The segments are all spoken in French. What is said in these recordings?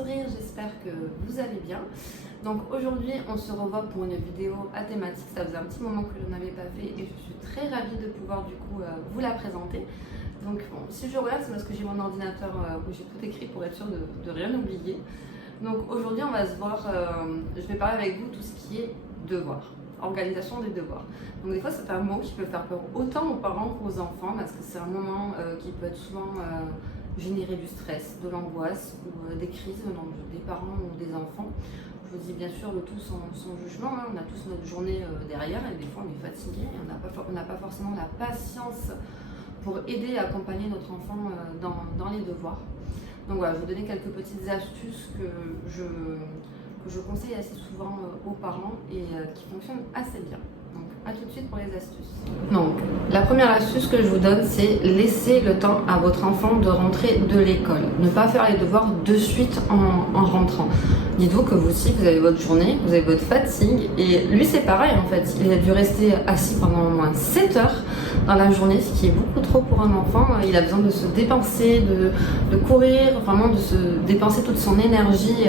sourire, j'espère que vous allez bien. Donc aujourd'hui on se revoit pour une vidéo à thématique, ça faisait un petit moment que je n'avais pas fait et je suis très ravie de pouvoir du coup vous la présenter. Donc bon, si je regarde c'est parce que j'ai mon ordinateur où j'ai tout écrit pour être sûre de rien oublier. Donc aujourd'hui on va se voir, je vais parler avec vous tout ce qui est devoir, organisation des devoirs. Donc des fois c'est un mot qui peut faire peur autant aux parents qu'aux enfants parce que c'est un moment qui peut être souvent générer du stress, de l'angoisse ou des crises venant des parents ou des enfants. Je vous dis bien sûr le tout sans jugement, hein. On a tous notre journée derrière et des fois on est fatigué et on n'a pas forcément la patience pour aider et accompagner notre enfant dans les devoirs. Donc voilà, je vais vous donner quelques petites astuces que je conseille assez souvent aux parents et qui fonctionnent assez bien. Donc à tout de suite pour les astuces. Donc la première astuce que je vous donne, c'est laisser le temps à votre enfant de rentrer de l'école. Ne pas faire les devoirs de suite en rentrant. Dites-vous que vous aussi, vous avez votre journée, vous avez votre fatigue et lui c'est pareil en fait. Il a dû rester assis pendant au moins 7 heures dans la journée, ce qui est beaucoup trop pour un enfant. Il a besoin de se dépenser, de courir, vraiment de se dépenser toute son énergie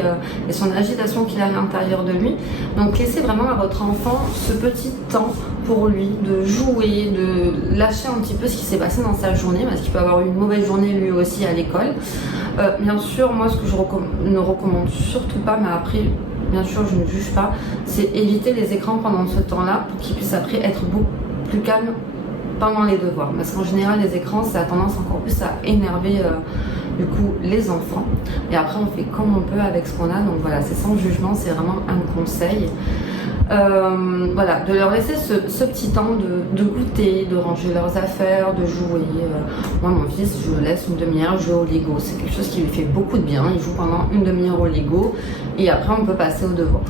et son agitation qu'il a à l'intérieur de lui. Donc laissez vraiment à votre enfant ce petit temps pour lui de jouer, de lâcher un petit peu ce qui s'est passé dans sa journée parce qu'il peut avoir eu une mauvaise journée lui aussi à l'école. Bien sûr, moi ce que je ne recommande surtout pas, mais après bien sûr je ne juge pas, c'est éviter les écrans pendant ce temps-là pour qu'il puisse après être beaucoup plus calme pendant les devoirs, parce qu'en général les écrans ça a tendance encore plus à énerver du coup les enfants et après on fait comme on peut avec ce qu'on a. Donc voilà, c'est sans jugement, c'est vraiment un conseil. Voilà, de leur laisser ce petit temps de goûter, de ranger leurs affaires, de jouer. Moi mon fils, je le laisse une demi-heure jouer au Lego, c'est quelque chose qui lui fait beaucoup de bien. Il joue pendant une demi-heure au Lego et après on peut passer aux devoirs.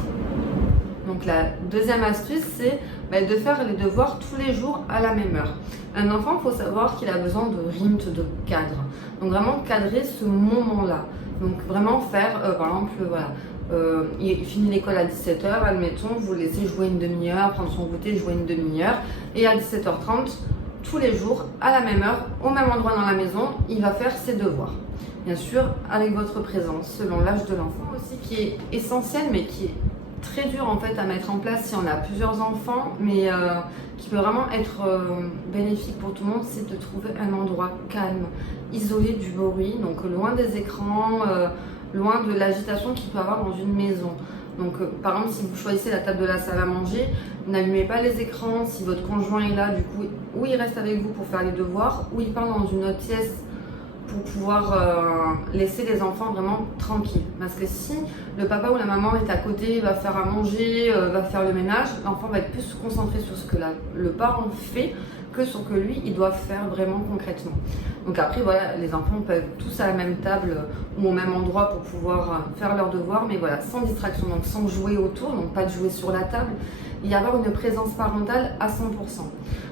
Donc la deuxième astuce, c'est de faire les devoirs tous les jours à la même heure. Un enfant, il faut savoir qu'il a besoin de rythme, de cadre. Donc vraiment cadrer ce moment-là. Donc vraiment faire, par exemple, voilà, il finit l'école à 17 h, admettons, vous le laissez jouer une demi-heure, prendre son goûter, jouer une demi-heure. Et à 17 h 30, tous les jours, à la même heure, au même endroit dans la maison, il va faire ses devoirs. Bien sûr, avec votre présence, selon l'âge de l'enfant aussi, qui est essentiel, mais qui est très dur en fait à mettre en place si on a plusieurs enfants, mais qui peut vraiment être bénéfique pour tout le monde, c'est de trouver un endroit calme, isolé du bruit, donc loin des écrans, loin de l'agitation qu'il peut y avoir dans une maison. Donc par exemple, si vous choisissez la table de la salle à manger, n'allumez pas les écrans. Si votre conjoint est là, du coup, ou il reste avec vous pour faire les devoirs, ou il part dans une autre pièce pour pouvoir laisser les enfants vraiment tranquilles. Parce que si le papa ou la maman est à côté, va faire à manger, va faire le ménage, l'enfant va être plus concentré sur ce que le parent fait que sur ce que lui, il doit faire vraiment concrètement. Donc après, voilà, les enfants peuvent tous à la même table ou au même endroit pour pouvoir faire leurs devoirs, mais voilà, sans distraction, donc sans jouer autour, donc pas de jouer sur la table, y avoir une présence parentale à 100%.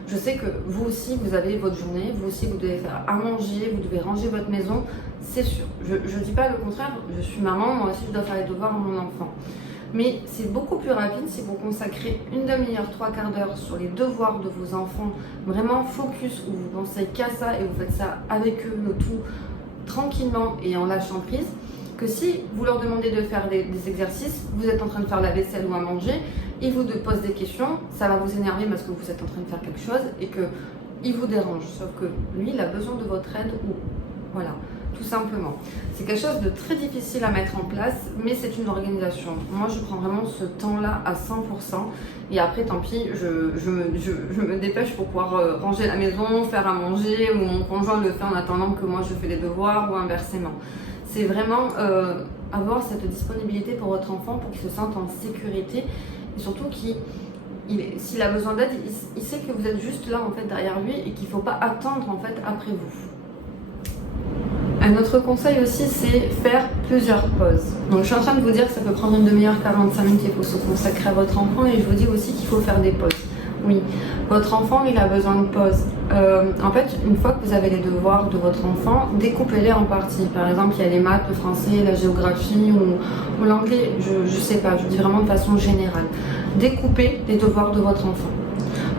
Je sais que vous aussi, vous avez votre journée, vous aussi, vous devez faire à manger, vous devez ranger votre maison, c'est sûr. Je ne dis pas le contraire, je suis maman, moi aussi je dois faire les devoirs à mon enfant. Mais c'est beaucoup plus rapide si vous consacrez une demi-heure, 3/4 d'heure sur les devoirs de vos enfants, vraiment focus, où vous pensez qu'à ça et vous faites ça avec eux, le tout tranquillement et en lâchant prise, que si vous leur demandez de faire des exercices, vous êtes en train de faire la vaisselle ou à manger, ils vous posent des questions, ça va vous énerver parce que vous êtes en train de faire quelque chose et qu'il vous dérange. Sauf que lui, il a besoin de votre aide ou voilà, tout simplement. C'est quelque chose de très difficile à mettre en place, mais c'est une organisation. Moi, je prends vraiment ce temps-là à 100% et après, tant pis, je me dépêche pour pouvoir ranger la maison, faire à manger ou mon conjoint le fait en attendant que moi je fais les devoirs ou inversement. C'est vraiment avoir cette disponibilité pour votre enfant pour qu'il se sente en sécurité et surtout s'il a besoin d'aide, il sait que vous êtes juste là en fait derrière lui et qu'il ne faut pas attendre en fait après vous. Un autre conseil aussi, c'est faire plusieurs pauses. Donc je suis en train de vous dire que ça peut prendre une demi-heure, 45 minutes, il faut se consacrer à votre enfant et je vous dis aussi qu'il faut faire des pauses. Oui, votre enfant, il a besoin de pause. En fait, une fois que vous avez les devoirs de votre enfant, découpez-les en parties. Par exemple, il y a les maths, le français, la géographie ou l'anglais, je sais pas, je dis vraiment de façon générale. Découpez les devoirs de votre enfant.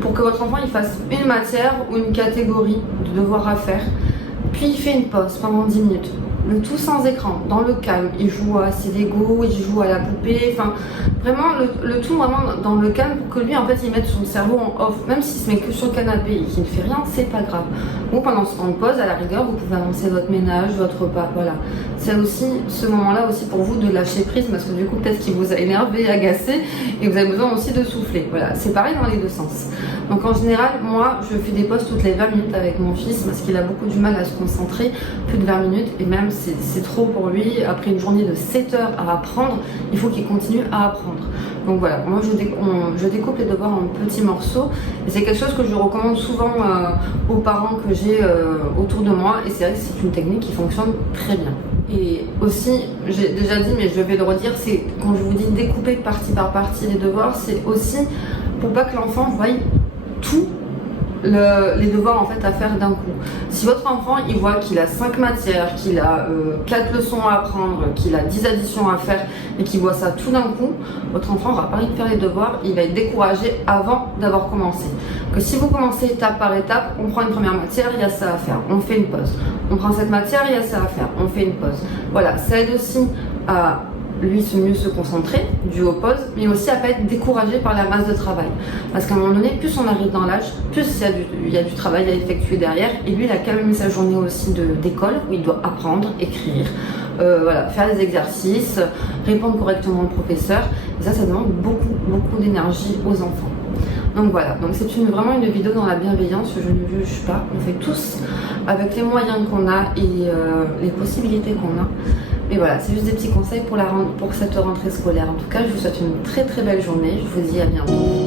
Pour que votre enfant il fasse une matière ou une catégorie de devoirs à faire, puis il fait une pause pendant 10 minutes. le tout sans écran, dans le calme. Il joue à ses Lego, il joue à la poupée, enfin vraiment le tout vraiment dans le calme pour que lui en fait il mette son cerveau en off, même s'il se met que sur le canapé et qu'il ne fait rien, c'est pas grave. Ou pendant ce temps de pause, à la rigueur, vous pouvez avancer votre ménage, votre repas, voilà. C'est aussi ce moment-là aussi pour vous de lâcher prise parce que du coup peut-être qu'il vous a énervé, agacé et vous avez besoin aussi de souffler. Voilà, c'est pareil dans les deux sens. Donc en général, moi je fais des pauses toutes les 20 minutes avec mon fils parce qu'il a beaucoup du mal à se concentrer, plus de 20 minutes et même c'est trop pour lui. Après une journée de 7 heures à apprendre, il faut qu'il continue à apprendre. Donc voilà, moi je découpe les devoirs en petits morceaux et c'est quelque chose que je recommande souvent aux parents que j'ai autour de moi et c'est vrai que c'est une technique qui fonctionne très bien. Et aussi, j'ai déjà dit mais je vais le redire, c'est quand je vous dis découper partie par partie les devoirs, c'est aussi pour pas que l'enfant voie tout les devoirs en fait à faire d'un coup. Si votre enfant il voit qu'il a 5 matières, qu'il a 4 leçons à apprendre, qu'il a 10 additions à faire et qu'il voit ça tout d'un coup, votre enfant n'aura pas envie de faire les devoirs, il va être découragé avant d'avoir commencé. Que si vous commencez étape par étape, on prend une première matière, il y a ça à faire, on fait une pause. On prend cette matière, il y a ça à faire, on fait une pause. Voilà, ça aide aussi à lui mieux se concentrer dû aux pauses, mais aussi à pas être découragé par la masse de travail. Parce qu'à un moment donné, plus on arrive dans l'âge, plus il y a du travail à effectuer derrière. Et lui, il a quand même sa journée aussi d'école où il doit apprendre, écrire, voilà, faire des exercices, répondre correctement au professeur. Et ça demande beaucoup d'énergie aux enfants. Donc voilà, donc c'est vraiment une vidéo dans la bienveillance, je ne juge pas, on fait tous avec les moyens qu'on a et les possibilités qu'on a. Mais voilà, c'est juste des petits conseils pour cette rentrée scolaire. En tout cas, je vous souhaite une très belle journée, je vous dis à bientôt.